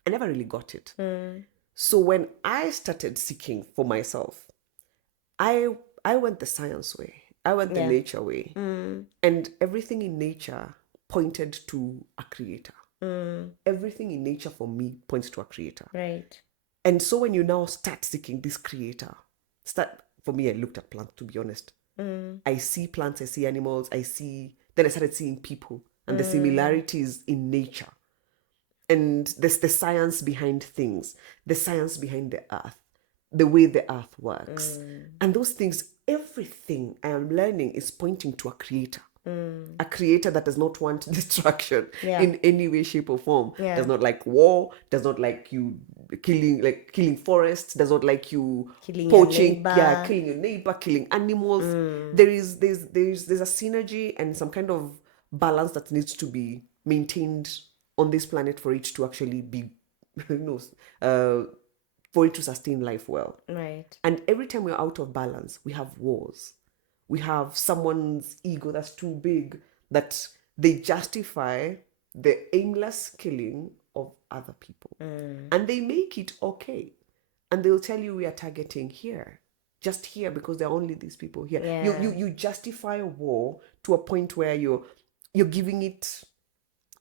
I never really got it. So when I started seeking for myself, I went the science way. I went the nature way. And everything in nature pointed to a creator. Everything in nature for me points to a creator. Right. And so when you now start seeking this creator, for me, I looked at plants, to be honest. I see plants, I see animals, then I started seeing people and the similarities in nature. And there's the science behind things, the science behind the earth, the way the earth works. And those things, everything I am learning is pointing to a creator. A creator that does not want destruction in any way, shape, or form. Does not like war, does not like you killing forests, does not like you poaching, killing your neighbor, killing animals. There's a synergy and some kind of balance that needs to be maintained on this planet for it to actually be, for it to sustain life well. Right. And every time we're out of balance, we have wars. We have someone's ego that's too big that they justify the aimless killing of other people. And they make it okay. And they'll tell you we are targeting here, just here, because there are only these people here. Yeah. You justify a war to a point where you're giving it,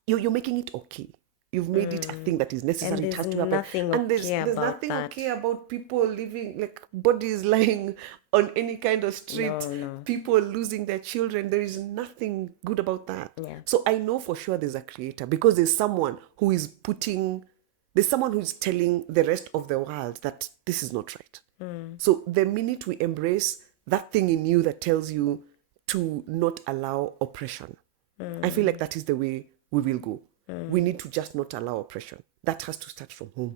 you're making it okay. You've made it a thing that is necessary. And It there's has to happen. nothing And okay there's about nothing that. okay about people living, like bodies lying on any kind of street, No. people losing their children. There is nothing good about that. Yeah. So I know for sure there's a creator, because there's someone who's telling the rest of the world that this is not right. So the minute we embrace that thing in you that tells you to not allow oppression, I feel like that is the way we will go. We need to just not allow oppression. That has to start from home.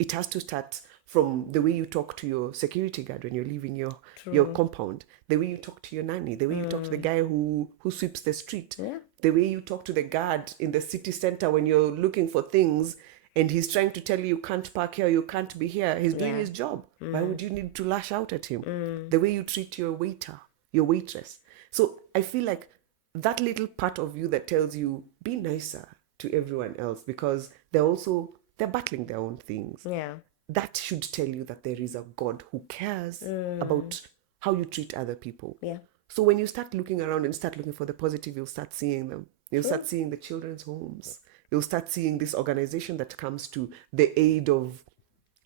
It has to start from the way you talk to your security guard when you're leaving your compound, the way you talk to your nanny, the way you talk to the guy who sweeps the street, the way you talk to the guard in the city center when you're looking for things and he's trying to tell you can't park here, you can't be here. He's doing his job. Why would you need to lash out at him? The way you treat your waiter, your waitress. So I feel like that little part of you that tells you be nicer to everyone else, because they're battling their own things. Yeah. That should tell you that there is a God who cares about how you treat other people. Yeah. So when you start looking around and start looking for the positive, you'll start seeing them. You'll start seeing the children's homes. You'll start seeing this organization that comes to the aid of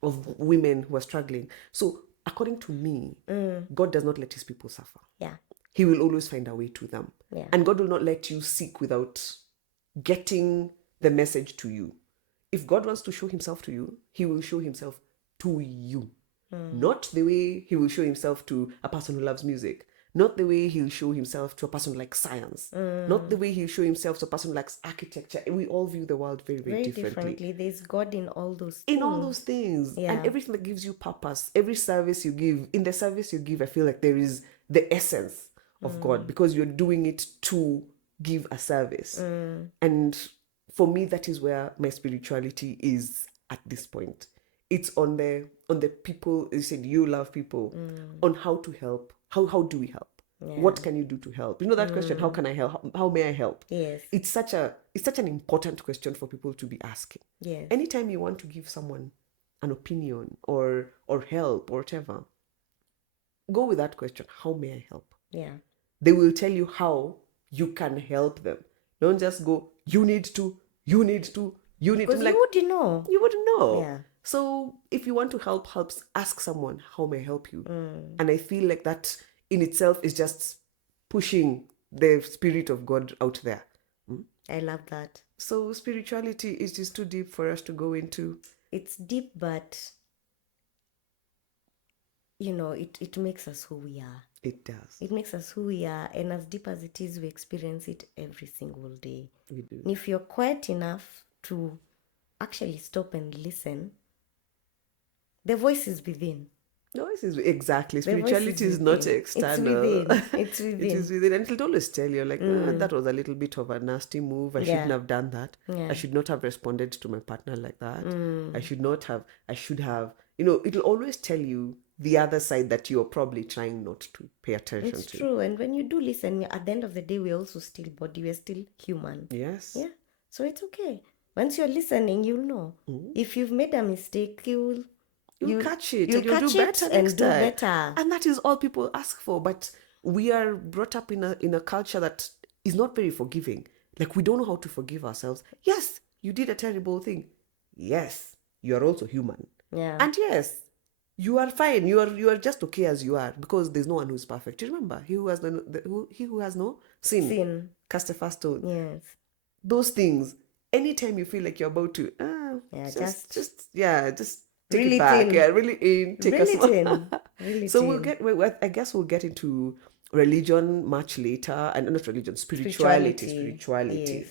women who are struggling. So according to me, God does not let his people suffer. Yeah. He will always find a way to them. Yeah. And God will not let you seek without getting the message to you. If God wants to show himself to you, he will show himself to you. Not the way he will show himself to a person who loves music. Not the way he'll show himself to a person who likes science. Not the way he'll show himself to a person who likes architecture. We all view the world very, very, differently. There's God in all those things. In all those things. Yeah. And everything that gives you purpose, every service you give, in the service you give, I feel like there is the essence of God, because you're doing it to give a service. And for me, that is where my spirituality is at this point. It's on the people. You said you love people, on how to help. How do we help? Yeah. What can you do to help? You know that question, how can I help? How may I help? Yes. It's such an important question for people to be asking. Yes. Anytime you want to give someone an opinion or help or whatever, go with that question, how may I help? Yeah. They will tell you how you can help them. Don't just go, you need to. Because like, you wouldn't know. You wouldn't know. Yeah. So if you want to help, ask someone, how may I help you? And I feel like that in itself is just pushing the spirit of God out there. I love that. So spirituality is just too deep for us to go into. It's deep, but it makes us who we are. It does. It makes us who we are, and as deep as it is, we experience it every single day. We do. And if you're quiet enough to actually stop and listen, the voice is within. No, exactly. Spirituality is not external. It's within. It is within. And it'll always tell you, like, that was a little bit of a nasty move. I shouldn't have done that. Yeah. I should not have responded to my partner like that. I should have. It'll always tell you the other side that you're probably trying not to pay attention to. It's true. And when you do listen, at the end of the day, we're also still body. We're still human. Yes. Yeah. So it's okay. Once you're listening, you'll know. If you've made a mistake, you'll catch it. You'll do better next time. Better. And that is all people ask for. But we are brought up in a culture that is not very forgiving. Like, we don't know how to forgive ourselves. Yes, you did a terrible thing. Yes, you are also human. Yeah. And yes, you are fine. You are just okay as you are, because there's no one who's perfect. You remember, he who has no sin cast a first stone. Yes. Those things. Anytime you feel like you're about to, just take really it back. thin. Yeah, really in. Take a small. Really So thin. I guess we'll get into religion much later, and not religion, spirituality. Yes.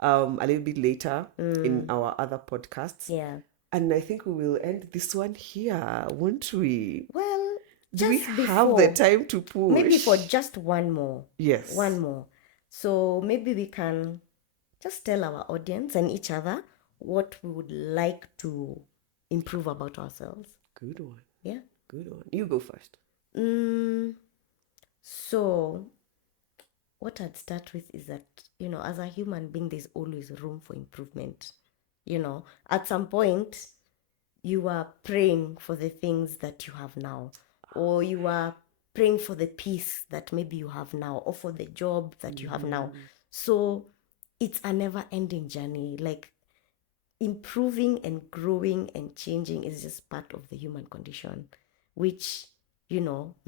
A little bit later in our other podcasts. Yeah. And I think we will end this one here, won't we? Well, do we have the time to push? Maybe for just one more. Yes. One more. So maybe we can just tell our audience and each other what we would like to improve about ourselves. Good one. Yeah. Good one. You go first. So what I'd start with is that, as a human being, there's always room for improvement. At some point, you are praying for the things that you have now, or you are praying for the peace that maybe you have now, or for the job that you have now. So it's a never ending journey. Like, improving and growing and changing is just part of the human condition, which, we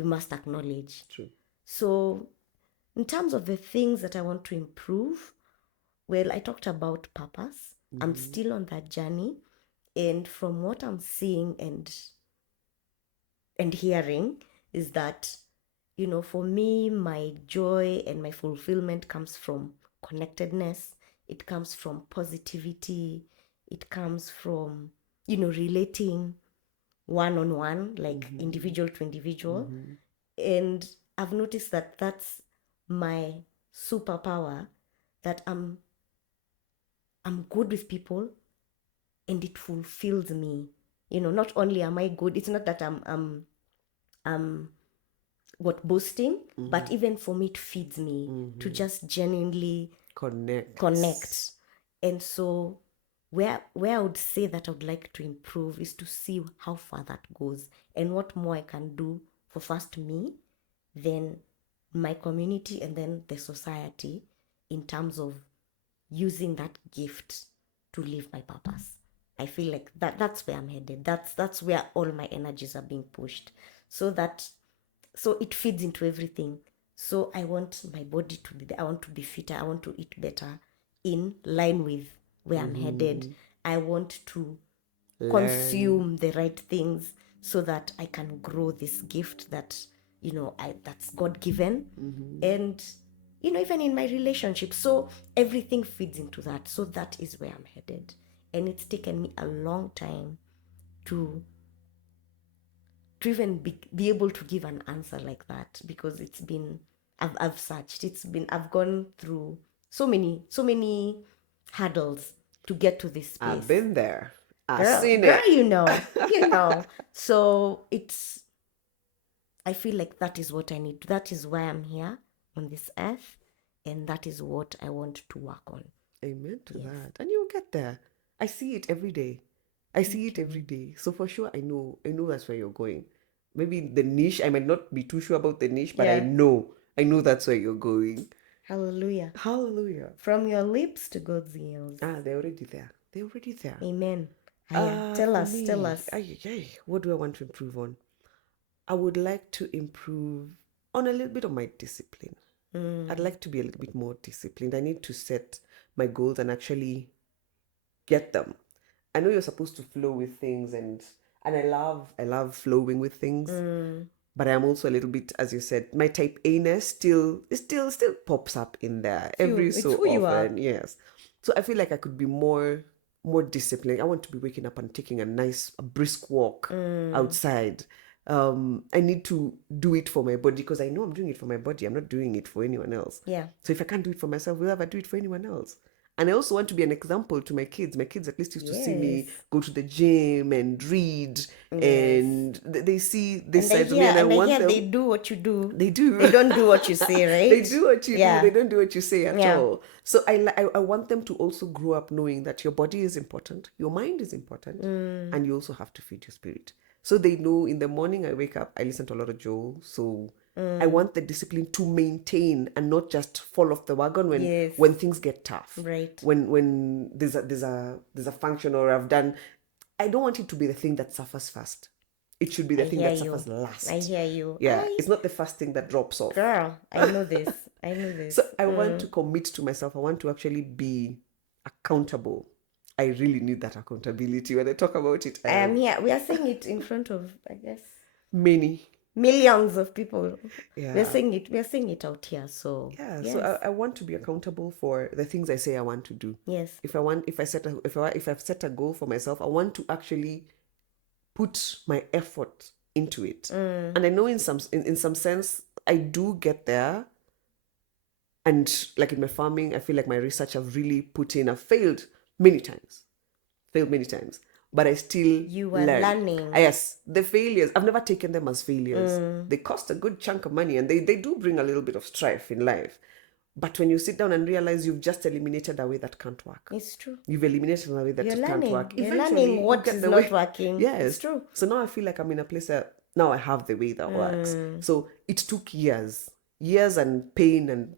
must acknowledge. True. So, in terms of the things that I want to improve, well, I talked about purpose. I'm still on that journey. And from what I'm seeing and hearing is that, for me, my joy and my fulfillment comes from connectedness. It comes from positivity. It comes from, relating one-on-one, like individual to individual. And I've noticed that that's my superpower, that I'm good with people and it fulfills me. Not only am I good, it's not that I'm boasting, but even for me, it feeds me to just genuinely connect. And so where I would say that I would like to improve is to see how far that goes and what more I can do for first me, then my community, and then the society, in terms of using that gift to live my purpose. I feel like that's where I'm headed. That's where all my energies are being pushed. So it feeds into everything. So I want my body to be there. I want to be fitter. I want to eat better in line with where I'm headed. I want to consume the right things so that I can grow this gift that, that's God given. And, even in my relationship. So everything feeds into that. So that is where I'm headed. And it's taken me a long time to even be able to give an answer like that, because it's been, I've searched, I've gone through so many hurdles to get to this space. I've been there. I've seen it. Girl, So I feel like that is what I need. That is why I'm here on this earth, and that is what I want to work on. Amen to that. And you'll get there. I see it every day. So for sure, I know that's where you're going. Maybe the niche, I might not be too sure about the niche, but I know that's where you're going. Hallelujah. From your lips to God's ears. They're already there. Amen. Tell us. What do I want to improve on? I would like to improve on a little bit of my discipline. I'd like to be a little bit more disciplined. I need to set my goals and actually get them. I know you're supposed to flow with things, and I love flowing with things. But I'm also a little bit, as you said, my type A-ness still pops up in there every so often. Yes. So I feel like I could be more disciplined. I want to be waking up and taking a brisk walk outside. I need to do it for my body, because I know I'm doing it for my body. I'm not doing it for anyone else. Yeah. So if I can't do it for myself, will I ever do it for anyone else? And I also want to be an example to my kids. My kids at least used to see me go to the gym and read, and they see this side of me, and I want them. They do what you do. They do. They don't do what you say, right? They do what you do. They don't do what you say at all. So I want them to also grow up knowing that your body is important, your mind is important, and you also have to feed your spirit. So they know in the morning I wake up, I listen to a lot of Joel. So I want the discipline to maintain and not just fall off the wagon when things get tough. Right. When there's a function, or I've done, I don't want it to be the thing that suffers first. It should be the thing that suffers last. I hear you. Yeah. It's not the first thing that drops off. Girl, I know this. So I want to commit to myself. I want to actually be accountable. I really need that accountability. When I talk about it, I am here. We are saying it in front of, I guess, many millions of people. Yeah. We're saying it out here. So yes. So I want to be accountable for the things I say I want to do. Yes. If I've set a goal for myself, I want to actually put my effort into it. And I know in some sense I do get there. And like in my farming, I feel like my research I've failed many times. But I still You are learning. Yes, the failures, I've never taken them as failures. They cost a good chunk of money, and they do bring a little bit of strife in life. But when you sit down and realize you've just eliminated a way that can't work. It's true. You've eliminated a way that You're can't learning. work. You're Eventually, learning what you get is the not way. working. Yes. It's true. So now I feel like I'm in a place that now I have the way that works. So it took years and pain and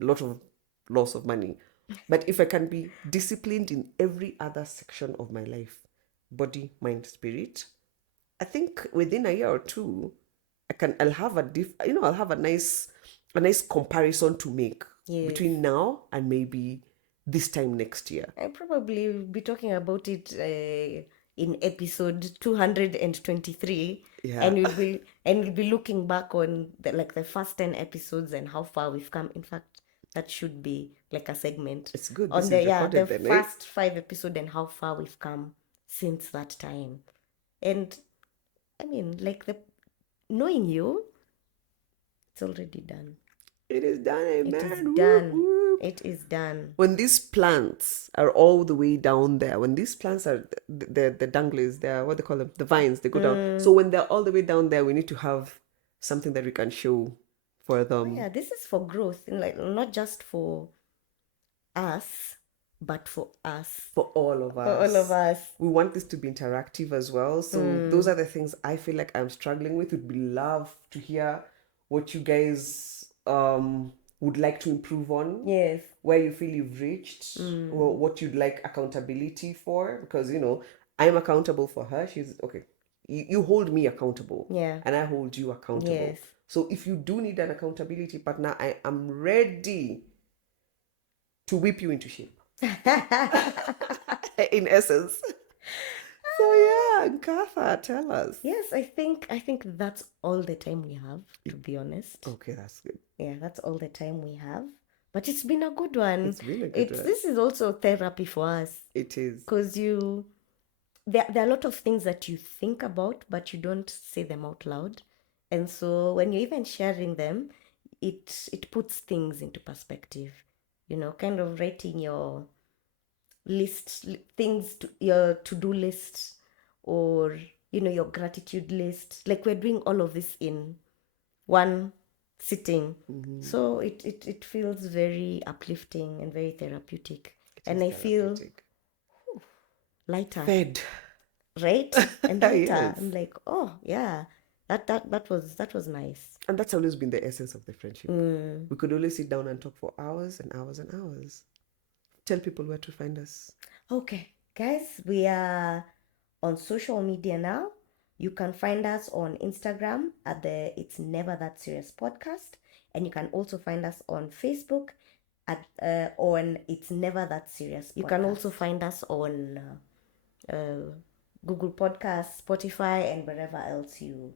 a lot of loss of money. But if I can be disciplined in every other section of my life, body, mind, spirit, I think within a year or two, I'll have a nice comparison to make between now and maybe this time next year. I'll probably be talking about it in episode 223. Yeah. And we'll be looking back on the first 10 episodes and how far we've come. In fact, that should be like a segment. It's good. On this the is recorded the then, first 5 episodes and how far we've come since that time. And I mean, knowing you, it's already done. It is done, amen. It is done. Whoop, whoop. It is done. When these plants are all the way down there, when these plants are the danglies, they're what they call them, the vines, they go down. So when they're all the way down there, we need to have something that we can show for them. Yeah, this is for growth, not just for us, but for us. For all of us. For all of us. We want this to be interactive as well. So those are the things I feel like I'm struggling with. Would be love to hear what you guys would like to improve on. Yes. Where you feel you've reached, or what you'd like accountability for. Because, I'm accountable for her. She's okay. You hold me accountable. Yeah. And I hold you accountable. Yes. So if you do need an accountability partner, I am ready to whip you into shape. In essence. So yeah, Nkatha, tell us. Yes, I think that's all the time we have, to be honest. Okay, that's good. Yeah, that's all the time we have. But it's been a good one. It's been a good one. This is also therapy for us. It is. Because there are a lot of things that you think about, but you don't say them out loud. And so when you're even sharing them, it puts things into perspective. Kind of writing your list, your to-do list, or, your gratitude list. Like we're doing all of this in one sitting. So it feels very uplifting and very therapeutic. And I feel lighter. Fed. Right? And lighter. Yes. I'm like, oh yeah. That was nice. And that's always been the essence of the friendship. We could always sit down and talk for hours and hours and hours. Tell people where to find us. Okay, guys, we are on social media now. You can find us on Instagram at the It's Never That Serious podcast, and you can also find us on Facebook at on It's Never That Serious podcast. You can also find us on Google Podcasts, Spotify, and wherever else you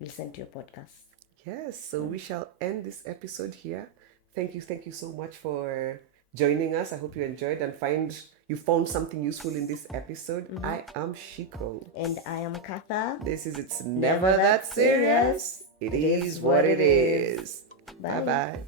listen to your podcast. Yes, so we shall end this episode here. Thank you so much for joining us. I hope you enjoyed and you found something useful in this episode. I am Ciku. And I am Nkatha. This is It's Never That Serious. It is what it is. Bye-bye.